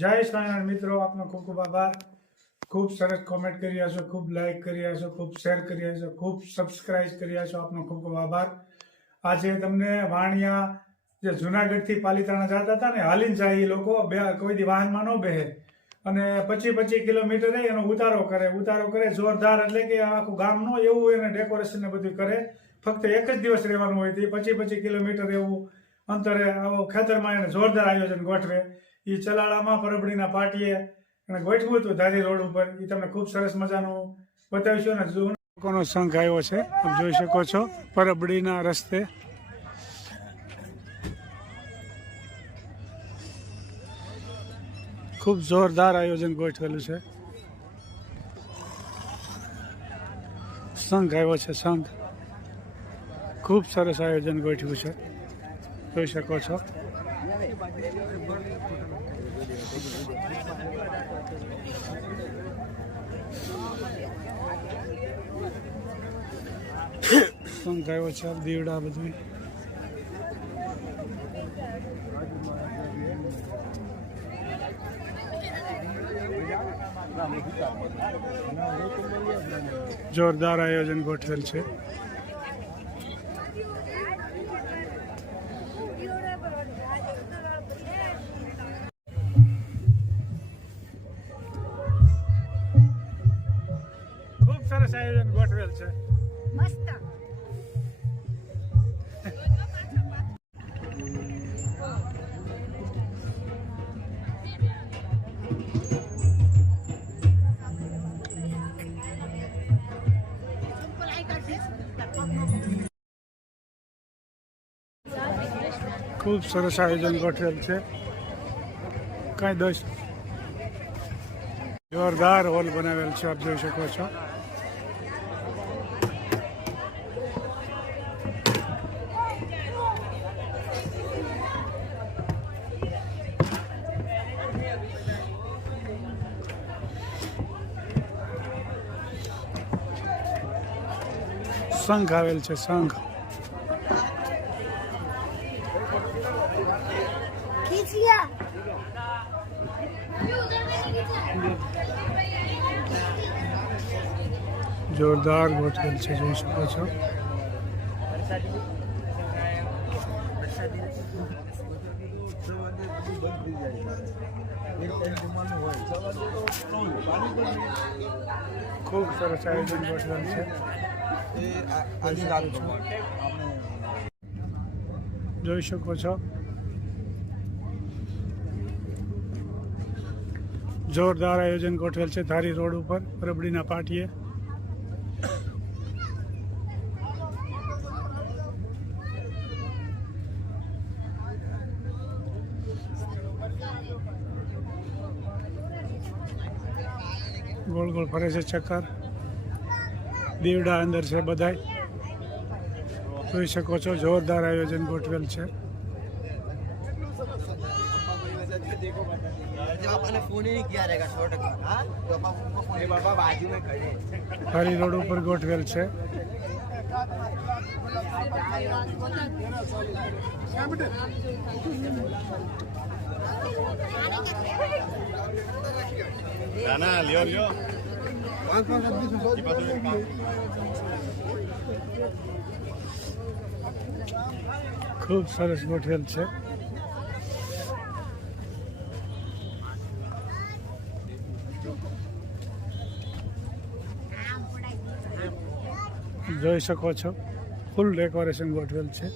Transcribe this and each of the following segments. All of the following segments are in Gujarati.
જય સ્વામિનારાયણ મિત્રો, આપનો ખૂબ ખૂબ આભાર. ખૂબ સરસ કોમેન્ટ કરી રહ્યા છો, ખૂબ લાઈક કરી રહ્યા છો, ખૂબ શેર કરી રહ્યા છો, ખૂબ સબસ્ક્રાઇબ કરી રહ્યા છો. આપનો ખૂબ ખૂબ આભાર. આજે તમને વાણિયા જે જુનાગઢથી પાલીતાણા જતા હતા ને, હાલીને જાય એ લોકો કોઈ દી વાહનમાં ન બેહે અને 25 કિલોમીટર એનો ઉતારો કરે જોરદાર. એટલે કે આખું ગામનો એવું એને ડેકોરેશન ને બધું કરે. ફક્ત એક જ દિવસ રહેવાનું હોય તો 25 કિલોમીટર એવું અંતરે આવો ખેતરમાં એને જોરદાર આયોજન ગોઠવે. એ ચલાળામાં પરબડીના પાટીએ અને ગોઠવું હતું ધારી રોડ ઉપર. એ તમને ખૂબ સરસ મજાનું બતાવીશું. ને લોકોનો સંઘ આવ્યો છે, આપ જોઈ શકો છો, પરબડીના રસ્તે. ખૂબ જોરદાર આયોજન ગોઠવેલું છે. સંઘ આવ્યો છે, સંઘ. ખૂબ સરસ આયોજન ગોઠવ્યું છે, જોઈ શકો છો. સંઘ આવ્યો છે, દીવડા બધું. જોરદાર આયોજન ગોઠવેલ છે. ખૂબ સરસ આયોજન ગોઠવેલ છે, મસ્ત. ખૂબ સરસ આયોજન ગોઠવેલ છે. કઈ દોસ્ત જોરદાર હોલ બનાવેલ છે, આપ જોઈ શકો છો. સંઘ આવેલ છે, સંઘ. જોરદાર ગોઠવેલ છે, જોઈ શકો છો. ખૂબ સરસ આયોજન ગોઠવેલ છે. જોઈ શકો છો. જોરદાર આયોજન ગોઠવેલ છે ધારી રોડ ઉપર પરબડીના પાટીએ. ગોળ ગોળ ફરે છે ચક્કર. દીવડા અંદર છે બધાય, જોઈ શકો છો. જોરદાર આયોજન ગોઠવેલ છે. હરી રોડ ઉપર ગોઠવેલ છે. ખૂબ સરસ ગોઠવેલ છે. જોઈ શકો છો, ફૂલ ડેકોરેશન ગોઠવેલ છે.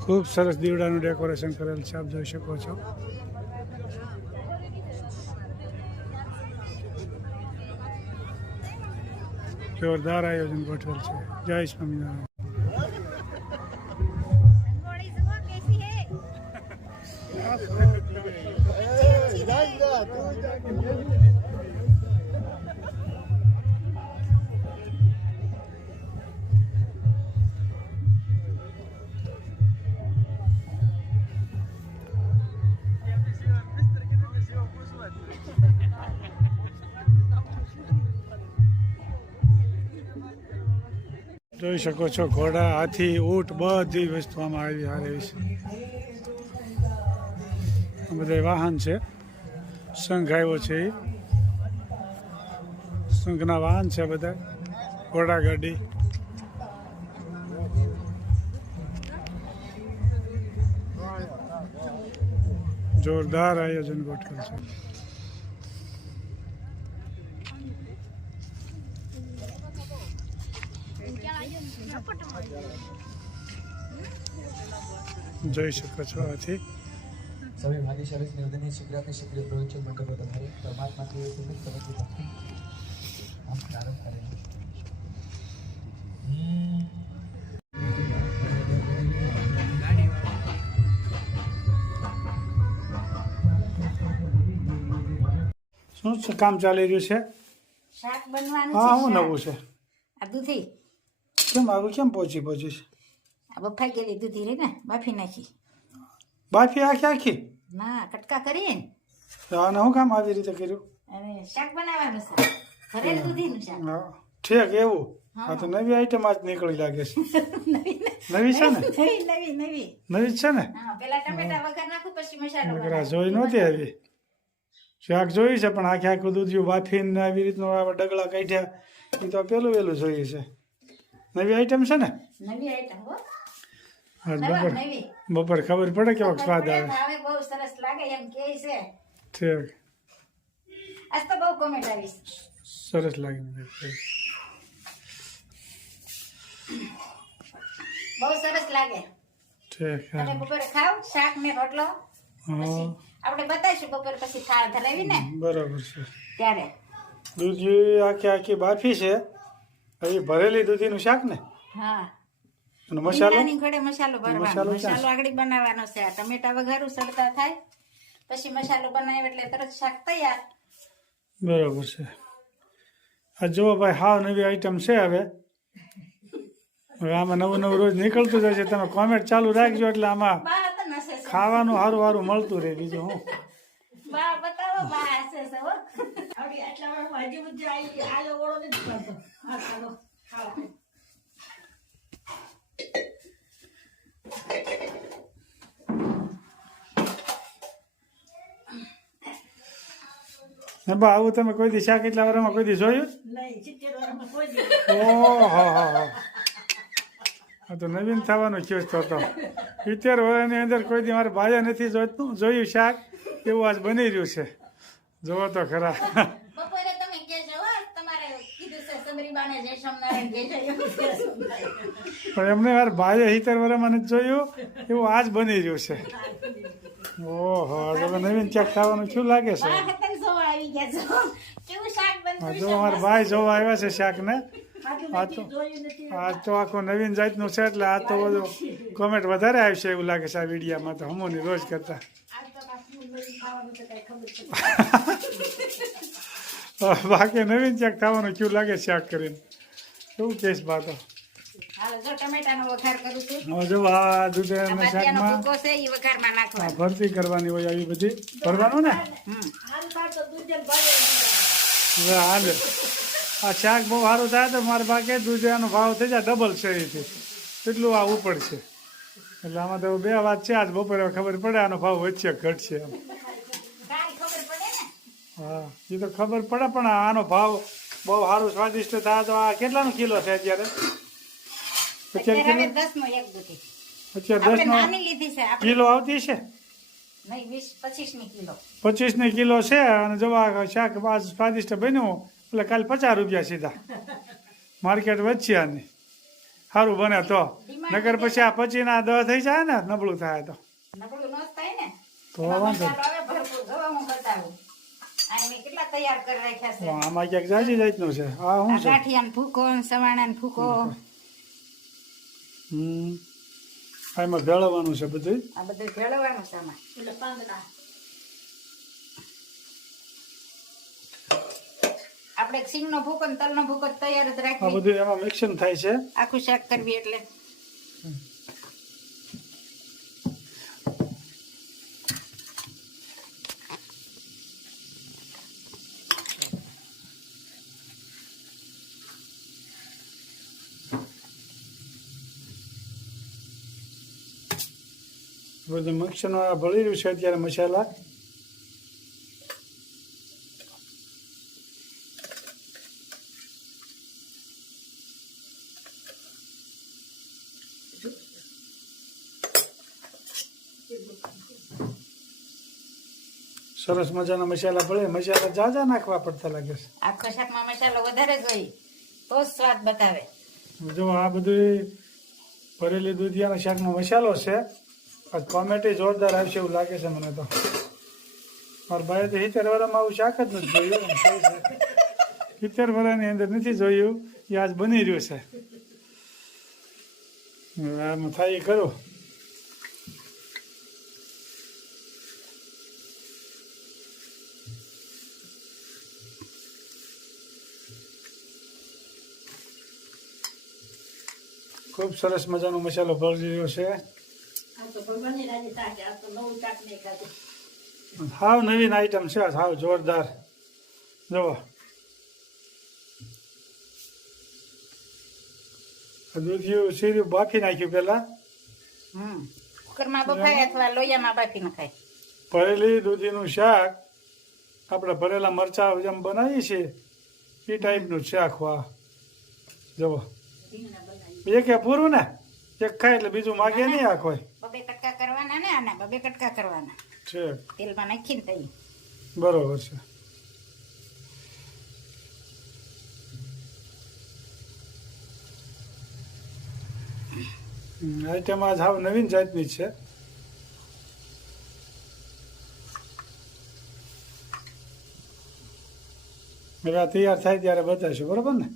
ખૂબ સરસ દીવડાનું ડેકોરેશન કરેલ છે, આપ જોઈ શકો છો. જોરદાર આયોજન ગોઠવેલ છે. જય સ્વામિનારાયણ. જોઈ શકો છો ઘોડા હાથી ઊંટ બધી વસ્તુ આમાં આવી હારેવી છે આ બધા વાહન છે સંઘ આવ્યો છે એ સંઘના વાહન છે બધા ઘોડા ગાડી જોરદાર આયોજન ગોઠવેલ છે જોઈ શકો છો આથી सभी भाग्यशाली से निवेदन है शीघ्र शीघ्र प्रवचन मंडप तुम्हारे परमात्मा के तुम्हें समझ भक्ति हम प्रारंभ करेंगे શું છે કામ ચાલી રહ્યું છે શાક બનવાનું હા છે હું શાક. નવું છે આ દૂધી કેમ આવું કેમ પહોંચી છે આ બફાઈ ગયેલી દૂધી રહી ને બાફી નાખી બાફી આખી આખી ના કટકા કરીએ ને તો આને શું કામ આવી રીતે કર્યું અને શાક બનાવવાનું છે ભરેલ દૂધીનું શાક હા ઠીક એવું હા. આ તો નવી આઈટમ આજ નીકળી લાગે છે નવી નવી છે ને નવી નવી નવી જ છે ને હા પેલા ટમેટા વઘાર નાખું પછી મસાલો નકર આ બનાવું. જોઈ નહોતી આવી શાક જોઈ છે પણ આખે આખું દૂધિયું બાફીને આવી રીતનું આ ડગલા કાઢ્યા એ તો પેલું વેલું જોઈએ છે નવી આઈટમ છે ને નવી આઈટમ હો આજ નવા બપોર નવી બપોર ખબર પડે કેવો સ્વાદ આવે ભાવે બહુ સરસ લાગે એમ કે છે ઠીક આજ તો બહુ કોમેન્ટ આવી છે. સરસ લાગે બહુ સરસ લાગે ઠીક તમે હા બપોરે ખાવ શાક ને રોટલો હા પછી આપણે બતાવીશું બપોર પછી થાળ ધરાવી ને બરાબર છે ત્યારે દૂધી આખી આખી બાફી છે એ ભરેલી દૂધીનું શાક ને હા અને મસાલો રીંગણાની ઘોડે મસાલો ભરવાનો મસાલો ક્યાં? મસાલો આગળ બનાવવાનો છે આ ટમેટા વઘારું સડતા થાય પછી મસાલો બનાવે એટલે તરત શાક તૈયાર બરાબર છે આ જુઓ ભાઈ હાવ નવી આઈટમ છે હવે હવે આમાં નવું નવું રોજ નીકળતું જશે તમે કોમેન્ટ ચાલુ રાખજો એટલે આમાં બા તો નસે છે ખાવાનું સારું સારું મળતું રહે બીજું હું બા બતાવો બા હસે છે હો ને બા આવું તમે કોઈ દી શાક એટલા વારમાં કોઈ દી જોયું ઓહો હો આ તો નવીન થવાનું થયું તો 70 વર્ષની અંદર કોઈ દી મારે ભાઈએ નથી જોયું શાક એવું આજ બની રહ્યું છે જોવો તો ખરા બપોરે તમે કહેજો હો તમારે કીધું છે સમરી બાને જય સોમનારાયણ કહેજો એવું કહેજો. પણ એમને યાર ભાઈએ 70 વર્ષમાં નથી જોયું એવું આજ બની રહ્યું છે ઓહો આ તો નવીન ક્યાંક ખાવાનું શું લાગે છે બા હતા ને જોવા આવી ગયા છો કેવું શાક આ બનતું જો છે અમારા ભાઈ જોવા આવ્યા છે શાકને આ તો આખું નવીન જાતનું છે એટલે આ તો બધું કોમેન્ટ વધારે આવશે એવું લાગે છે આ વિડીયામાં તો હમોની રોજ કરતા બાકી નવીન ક્યાંક ખાવાનું કેવું લાગે શાક કરીને શું કેસ બાતો હાલો જો ટમેટાનો વઘાર કરું છું હવે જો આ દૂધ આ અને બાજિયાનો શાકમાં ભૂકો છે એ વઘારમાં આ નાખવાનો ભરતી કરવાની હોય આવી બધી ભરવાનું ને હવે હાલે આ શાક બહુ સારું થાય તો મારા ભાગે દૂધિયાનો ભાવ થઈ જાય ડબલ છે એથી એટલું આ ઉપડશે એટલે આમાં તો બે વાત છે આજ બપોરે ખબર પડે આનો ભાવ વધશે ઘટશે એમ કાંઈ ખબર પડે ને હા એ તો ખબર પડે પણ આનો ભાવ બહુ સારું સ્વાદિષ્ટ થાય તો આ કેટલાનો કિલો છે અત્યારે અત્યારે હવે અત્યારે 10 નો એક દૂધી અત્યારે આપણે 10 નો નાની લીધી છે આપણે કિલો આવતી છે નહીં 20-25 ની કિલો 25 ની કિલો છે અને જો આ શાક આજ સ્વાદિષ્ટ બન્યું એટલે કાલે 50 રૂપિયા સીધા માર્કેટ વધશે આની સારું બને તો નગર પછી આ 25 ના 10 થઈ જાય ને નબળું થાય તો નબળું ન થાય ને તો એમાં વાંધો મસાલો આવે ભરપૂર જો હું બતાવું આ મેં કેટલા તૈયાર કરી રાખ્યા છે આમાં ક્યાંક જાજી જાતનું છે આ આ શું છે ગાંઠિયાનો ભૂકો ને સવાણાનો ભૂકો આમાં ભેળવવાનું છે બધું આ બધું ભેળવવાનું છે આમાં આપણે સિંગનો ભૂકો ને તલનો ભૂકો તૈયાર જ આ રાખવી બધું એમાં મિક્સન થાય છે આખું શાક કરવી એટલે બધું મિક્સરમાં ભળી રહ્યું છે અત્યારે મસાલા. સરસ મજાના મસાલા ભળે. મસાલા જાજા નાખવા પડતા લાગે છે. આખા શાકમાં મસાલો વધારે જોઈએ તો જ સ્વાદ બતાવે. જો આ બધું ભરેલી દૂધિયાના શાકનો મસાલો છે. આ ટોમેટો જોરદાર આવશે એવું લાગે છે મને તો. મારા ભાઈએ તો 70 વર્ષમાં આવું શાક જ નથી જોયું. 70 વર્ષની અંદર નથી જોયું. એ આજ બની રહ્યું છે. હવે આમાં થાય એ કરો. ખૂબ સરસ મજાનો મસાલો ભરી રહ્યો છે. હાવ નવીન આઈટમ છે. હાવ જોરદાર. જુઓ દૂધિયું સીર્યું બાફી નાખ્યું પેલા. કુકરમાં બફાય અથવા લોહીયામાં બાફી નખાય. ભરેલી દૂધીનું શાક આપણે ભરેલા મરચા જેમ બનાવીએ છીએ એ ટાઈપનું શાક. વાહ જુઓ એક પૂરું ને એક ખાય એટલે બીજું માગે નહીં. આ કોઈ બબે કટકા કરવાના ને આના બબે કટકા કરવાના છે. તેલમાં નાખીને તઈ બરોબર છે. આઈટમ આજ હાવ નવીન જાતની છે. હવે આ તૈયાર થાય ત્યારે બતાવીશું. બરોબર ને?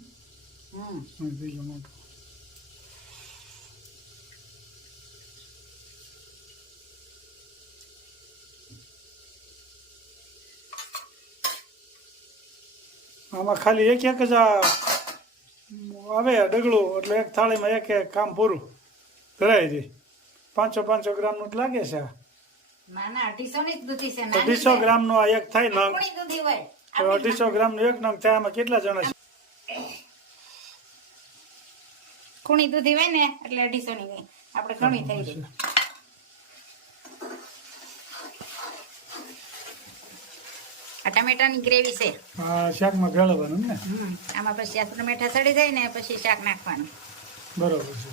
બીજું મોટું આમાં ખાલી એક જ આવે ડગલું એટલે એક થાળીમાં એક કામ પૂરું કરાવી દે. 500 ગ્રામનું જ લાગે છે. ના ના 250 ની જ દૂધી છે. 250 ગ્રામનો આ એક થાય નંગ. થોડી દૂધી હોય. 250 ગ્રામનું એક નંગ થાય. આમાં કેટલા જણા છે? ખૂણી દૂધી હોય ને એટલે 250 ની હોય. આપણે ઘણી થઈ ગઈ. આ ટમેટાની ગ્રેવી છે. હા શાકમાં ભેળવવાનું ને. આમાં પછી આ ટમેટા સડી જાય ને પછી શાક નાખવાનું. બરોબર છે.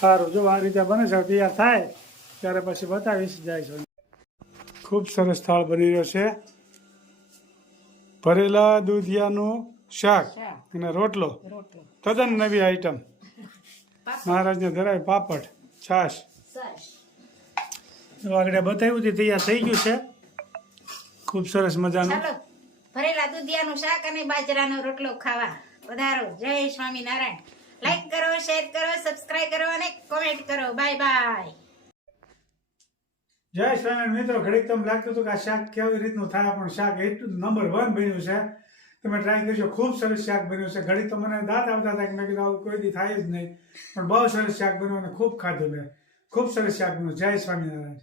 સારું જો આ રીતે બને છે. તૈયાર થાય ત્યારે પછી બતાવીશ. જાય છે. ખૂબ સરસ થાળ બની રહ્યો છે. ભરેલા દૂધિયાનું શાક અને રોટલો. તદ્દન નવી આઈટમ. મહારાજને ધરાય પાપડ છાશ. આગળ બતાવ્યું હતું તૈયાર થઈ ગયું છે. ખૂબ સરસ મજાનું. ચાલો ભરેલા દૂધિયાનું શાક અને બાજરાનો રોટલો ખાવા પધારો. જય સ્વામિનારાયણ. લાઈક કરો, શેર કરો, સબસ્ક્રાઇબ કરો અને કોમેન્ટ કરો. Bye bye. જય સ્વામિનારાયણ મિત્રો. ઘડીક તમને લાગતું હતું કે આ શાક કેવી રીતનું થાય, પણ શાક એટલું નંબર 1 બન્યું છે. તમે ટ્રાય કરજો. ખૂબ સરસ શાક બન્યું છે. ઘડીક તો મને દાંત આવતા હતા કે મેં કીધું આવું કોઈ દી થાય જ નહીં, પણ બહુ સરસ શાક બન્યું અને ખૂબ ખાધું મેં. ખૂબ સરસ શાક બન્યું. જય સ્વામિનારાયણ.